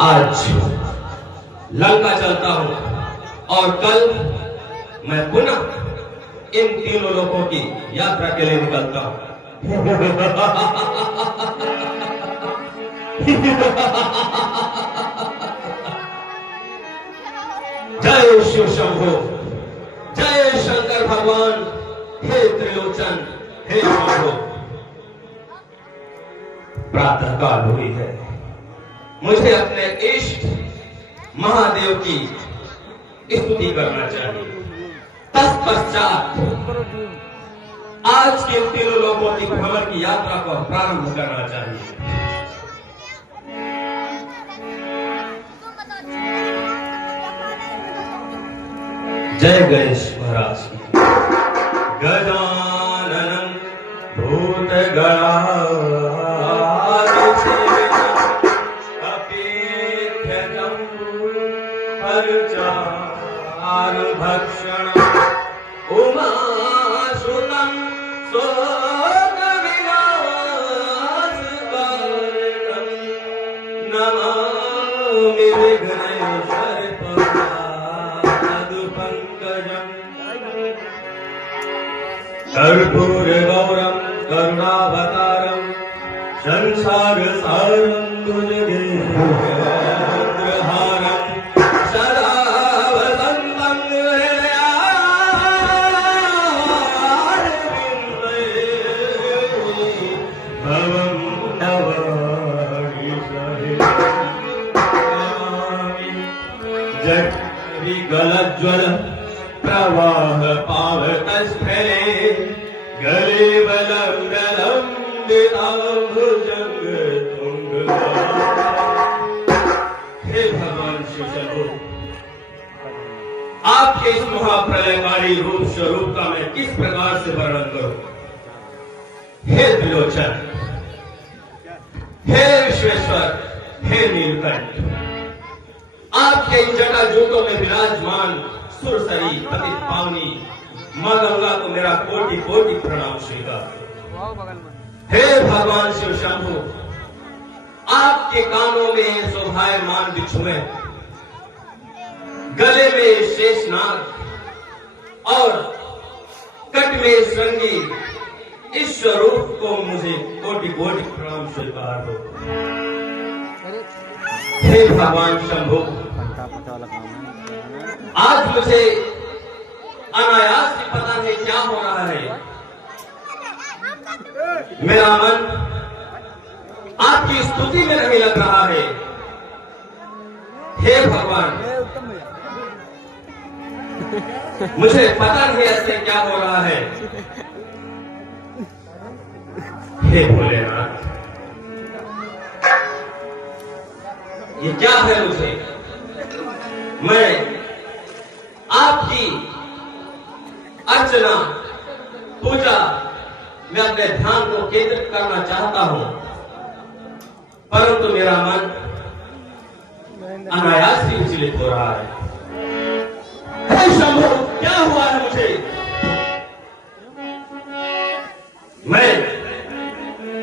आज लंका चलता हूं और कल मैं पुनः इन तीनों लोगों की यात्रा के लिए निकलता हूं। जय शिव शंभो, जय शंकर भगवान, हे त्रिलोचन, हे शंभो। प्रातः काल हुई है, मुझे अपने इष्ट महादेव की स्तुति करना चाहिए। तत्पश्चात आज के तीनों लोगों की भ्रमण की यात्रा को प्रारंभ करना चाहिए। जय गणेश महाराज की। गजाननं भूत भक्षण उमासुतं शोकविनाशकारणं नमामि विघ्नेश्वरपादपङ्कजम्। कर्पूरगौरं करुणावतारं संसारसारं भुजगेन्द्रहारं सदा वसन्तं हृदयारविन्दे भवं नवामि सहितं। जठरिगलज्ज्वल प्रवाह पावतस्थले गरीबलम्बिताम्बुजंग तुंग। हे भगवान शिव शंभो, आपके इस महाप्रलयकारी रूप स्वरूप का मैं किस प्रकार से वर्णन करूं। हे त्रिलोचन, हे विश्वेश्वर, हे नीलकंठ, आपके इन जटाजूटों में विराजमान सुरसरी पतित पावनी मां गंगा को मेरा कोटि कोटि प्रणाम स्वीकार। हे भगवान शिव शंभो, आपके कानों में शोभायमान बिच्छुएं, गले में शेषनाग और कट में श्रृंगी, इस स्वरूप को मुझे कोटि कोटि प्रणाम स्वीकार हो। हे भगवान शंभो, आज मुझे अनायास ही पता है क्या हो रहा है। मेरा मन आपकी स्तुति में नहीं लग रहा है। हे भगवान, मुझे पता नहीं ऐसे क्या हो रहा है। हे भोलेनाथ, ये क्या है मुझे। मैं आपकी अर्चना पूजा में अपने ध्यान को केंद्रित करना चाहता हूं, परंतु मेरा मन अनायास ही विचलित हो रहा है। हे शंभो, क्या हुआ है मुझे। मैं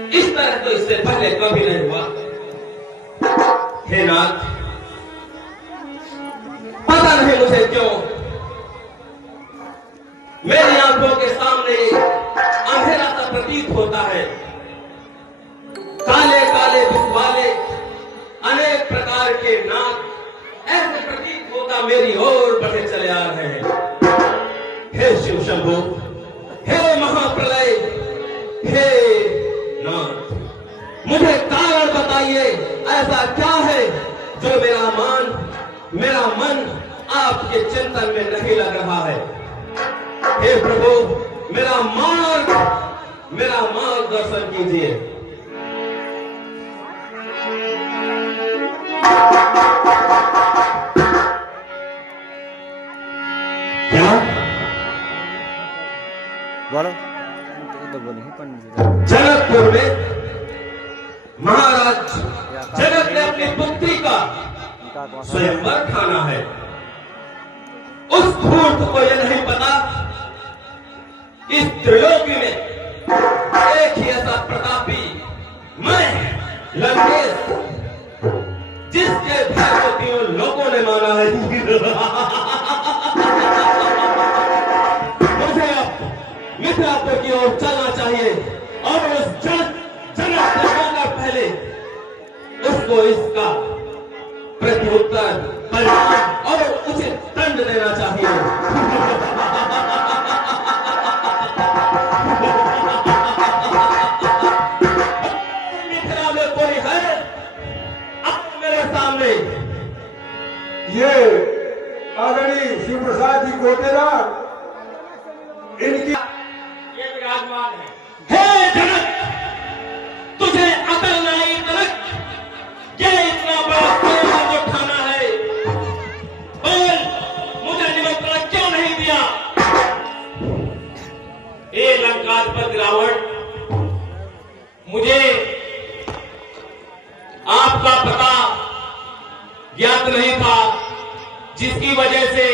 इस तरह तो इससे पहले कभी नहीं हुआ। हे नाथ, पता नहीं मुझे क्यों मेरी आंखों के सामने अंधेरा सा प्रतीत होता है। काले काले विष वाले अनेक प्रकार के नाग ऐसे प्रतीत होता मेरी ओर बढ़े चले आ रहे हैं। हे शिव शंभो, हे महाप्रलय, हे नाथ, मुझे कारण बताइए, ऐसा क्या है जो मेरा मन आपके चिंतन में नहीं लग रहा है। हे प्रभु, मेरा मार्गदर्शन कीजिए। क्या बोलो? जनकपुर में महाराज जनक ने अपनी पुत्री का स्वयंवर खाना है। उस धूर्त को यह नहीं पता इस त्रिलोकी में एक ही ऐसा प्रतापी मैं लंकेश जिस जिसके भय को तीनों लोगों ने माना है। मुझे अब मिथिलापुर की ओर चलना चाहिए और उस जनक से होकर पहले उसको इसका प्रत्युत्तर, परिणाम और उचित दंड देना चाहिए। मिथिला में कोई है अब मेरे सामने? ये आदरणीय शिव प्रसाद जी कोटेदार, इनकी ये विराजमान है। हे जनक, तुझे अकल नहीं तनक, ये इतना बड़ा कदम उठाना है। बोल, मुझे निमंत्रण क्यों नहीं दिया? हे लंकाधिपति रावण, मुझे आपका पता ज्ञात नहीं था, जिसकी वजह से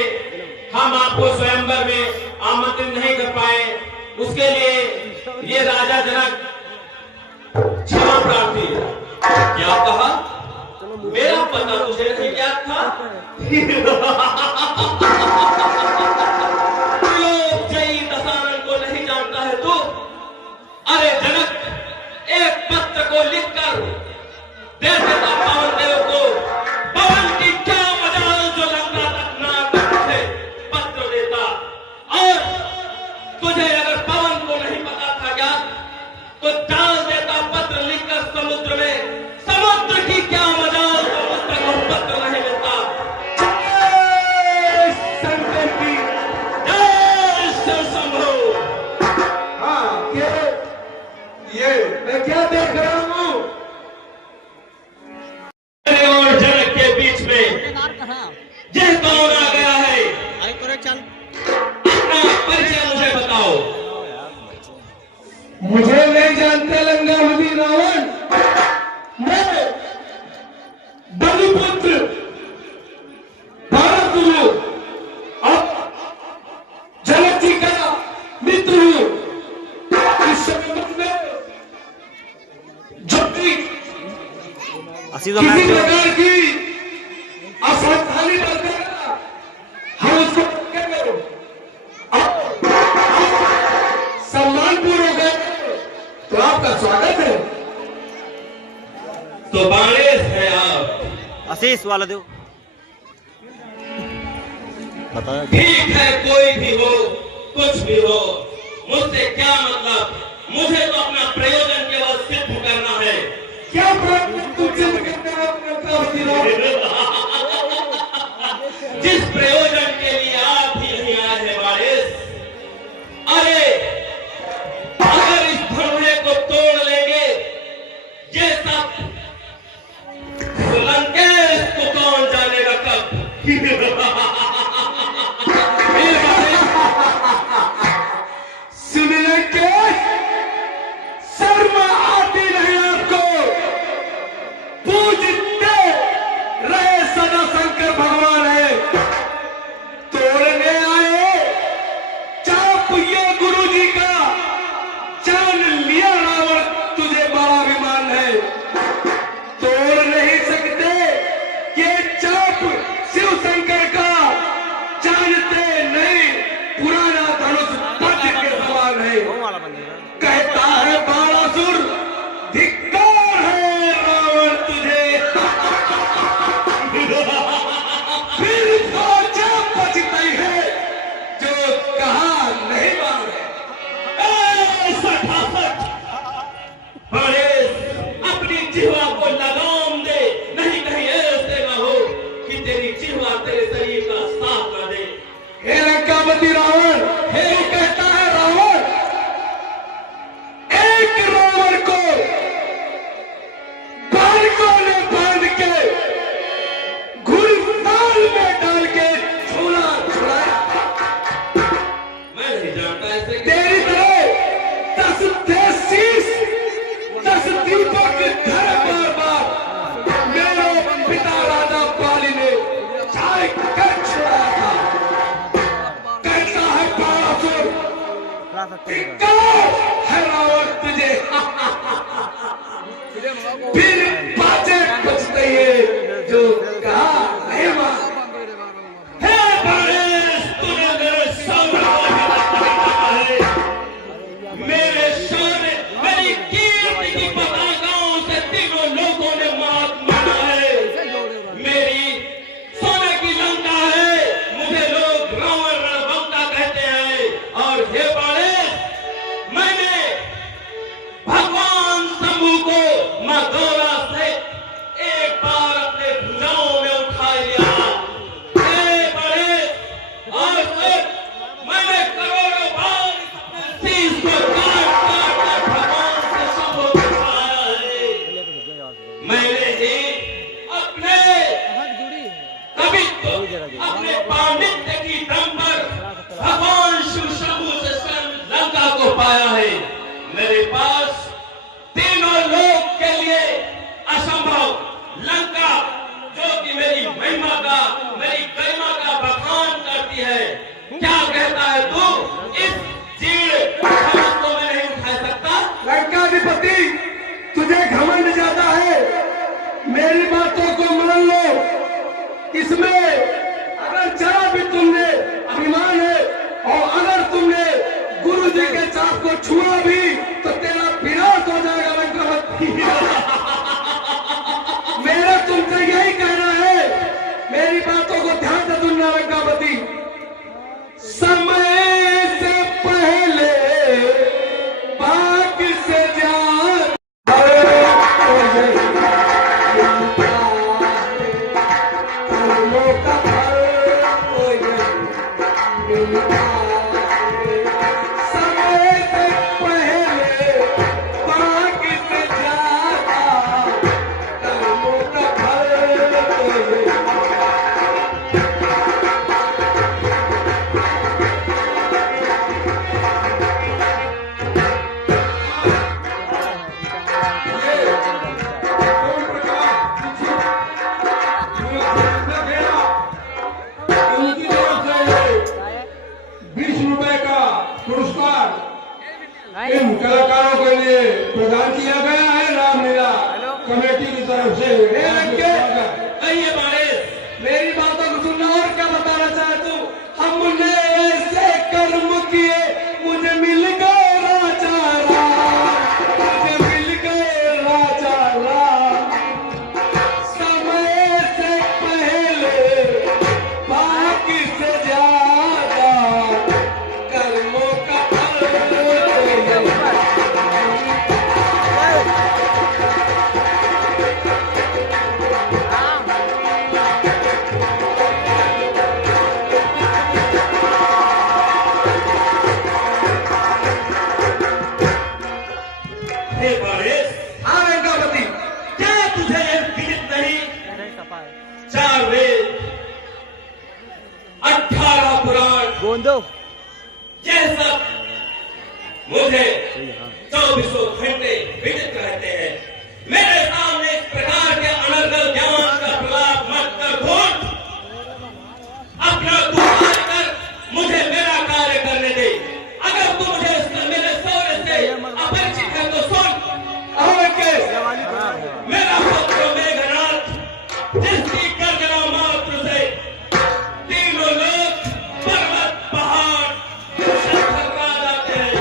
हम आपको स्वयंवर में आमंत्रित नहीं कर पाए। उसके लिए ये राजा जनक क्षमा प्रार्थी है। क्या कहा? मेरा पता तुझे नहीं ज्ञात था? जयी दशानन को नहीं जानता है तू? अरे जनक, एक पत्र को लिखकर दे देता पवन देव को। पवन की क्या मजाल जो लंका तक ना पहुंचे, पत्र देता। और तुझे अगर पवन को नहीं पता था क्या, तो डाल देता पत्र लिखकर समुद्र में। समुद्र की क्या मजाल, समुद्र को पत्र नहीं मिलता। जय शंकर की जय, शिव शंभो। हाँ, ये मैं क्या देख रहा हूँ? मेरे और जनक के बीच में यह कौन आ गया है? अपना परिचय मुझे बताओ। मुझे नहीं जानते लंकापति रावण। मैं बलिपुत्र भारत हूँ, अब जनक जी का मित्र हूँ। इस समय में जब भी किसी प्रकार की असावधानी बरतेगा, हम उसको रोकेंगे। सम्मानपूर्वक है तो आपका स्वागत है। तो बाणेश है आप? आशीष वाला दो बताया। ठीक है, कोई भी हो, कुछ भी हो, मुझसे क्या मतलब? मुझे तो अपना प्रयोजन केवल सिद्ध करना है। क्या प्रयोजन तुम सिद्ध करते हो लंकापति रावण? जिस प्रयोजन के लिए आप भी नहीं आए हैं बाणेश, अरे अगर इस धनुषे को तोड़ लेंगे ये सब, तो लंकेश को कौन जानेगा कब? सुन लंकेश, शर्म आती नहीं आपको? पूजते रहे सदा शंकर भगवान है, तोड़ने आए चाप ये गुरु जी का। जान लिया रावण, तुझे बड़ा अभिमान है, तोड़ नहीं सकते ये चाप शिव शंकर का। जानते नहीं, पुराना धनुष वज्र के समान है। वाला बनेगा। कहता है बाणासुर, धिक्कार है रावण तुझे। फिर सोचा बचती है जो कहा नहीं माने। बाणेश, अपनी जिह्वा को लगाम दे, नहीं कहीं ऐसे ना हो कि तेरी जिह्वा तेरे शरीर का साथ न दे। हे लंकापति रावण, हे कहता है रावण, एक रावण को बालकों ने बांध के घुड़साल में डाल के झूला छुड़ाया। मैं नहीं जानता ऐसे कि तेरी तरह 10 शीश 10 दीपक धर बार बार मेरे पिता राजा बाली ने चाय कर छुड़ाया था। कहता है बाणासुर, धिक्कार है रावण तुझे। फिर बातें बचती है जो कहा नहीं मां। हे गणेश, तूने मेरे सोने को है, मेरे सोने, मेरी कीर्ति की पताकाओं से तीनों लोगों ने मात माना है। मेरी सोने की लंका है, मुझे लोग रावण रणभंगा कहते हैं। और हे गणेश, मैंने भगवान शंभू को मां गौरा से एक बार अपने भुजाओं में उठा लिया। हे गणेश, और फिर मैंने करोड़ों बार अपने शीश को काट काट कर भगवान से शंभू को उठाया है। मैंने ही अपने कवित्व, अपने पांडित्य की दम पर भगवान शिव शंभू से स्वयं लंका को पाया है। मेरे पास तीनों लोग के लिए असंभव लंका, जो कि मेरी महिमा का, मेरी गरिमा का बखान करती है। क्या कहता है तू? इस चीड़ धनुष को मैं नहीं उठा सकता। लंकाधिपति, तुझे घमंड ज्यादा है, मेरी बातों को मान लो। इसमें अगर जरा भी तुमने अभिमान है और अगर तुमने गुरु जी के चाप को छुआ भी तो तेरा विनाश हो जाएगा लंकापति। मेरा तुमसे यही कहना है, मेरी बातों को ध्यान से सुनना लंकापति। समय से पहले भाग से जा इन कलाकारों के लिए प्रदान किया गया है रामलीला कमेटी की तरफ से। कहिए गणेश, मेरी बातों को सुनना और क्या बताना चाहे तू? हमने ऐसे कर्म किए, मुझे मिल गए राजा राम, मुझे मिल गए राजा राम। समय से पहले बाकी से ज्यादा कर्मों का हे गणेश, हाँ लंकापति, क्या तुझे ये विदित नहीं? 4 वेद, 18 पुराण, गोंदो ये सब मुझे 24 घंटे विदित रहते हैं। मेरे सामने इस प्रकार के अनर्गल ज्ञान का प्रलाप मत कर घोट। अपना तू कार्य कर, मुझे मेरा कार्य करने दे। अगर तू मुझे मेरे सौर्य से अपरिचित है तो सुन। मेरा पुत्र मेघनाथ, जिसकी गर्जना मात्र से तीनों लोग, पर्वत, पहाड़ थर्रा जाते हैं।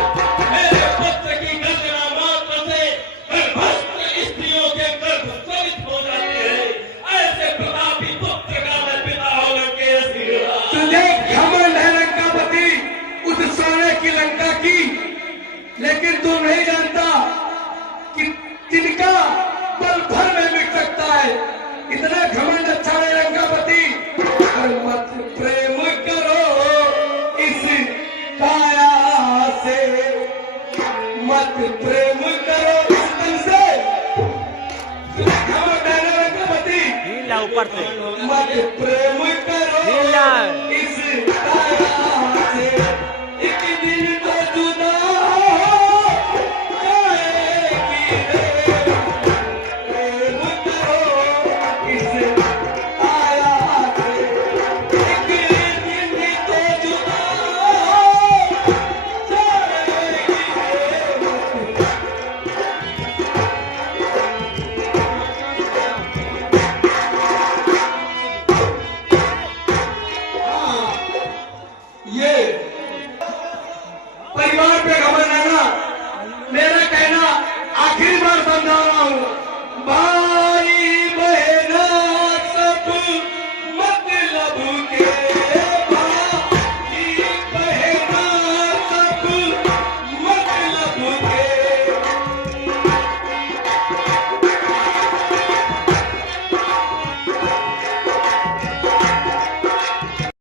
मेरे पुत्र की गर्जना मात्र से गर्भस्थ स्त्रियों के गर्भ स्वरित हो जाते हैं। ऐसे प्रतापी पुत्र का मैं पिता होने के तुझे घमंड है लंकापति उस सोने की लंका की, लेकिन तू नहीं जानता कि तिनका पल भर में मिट सकता है। इतना घमंड अच्छा है लंकापति। मत प्रेम करो इस काया से, मत प्रेम करो इस तन से। घमंड है लंकापति, ऊपर से मत प्रेम करो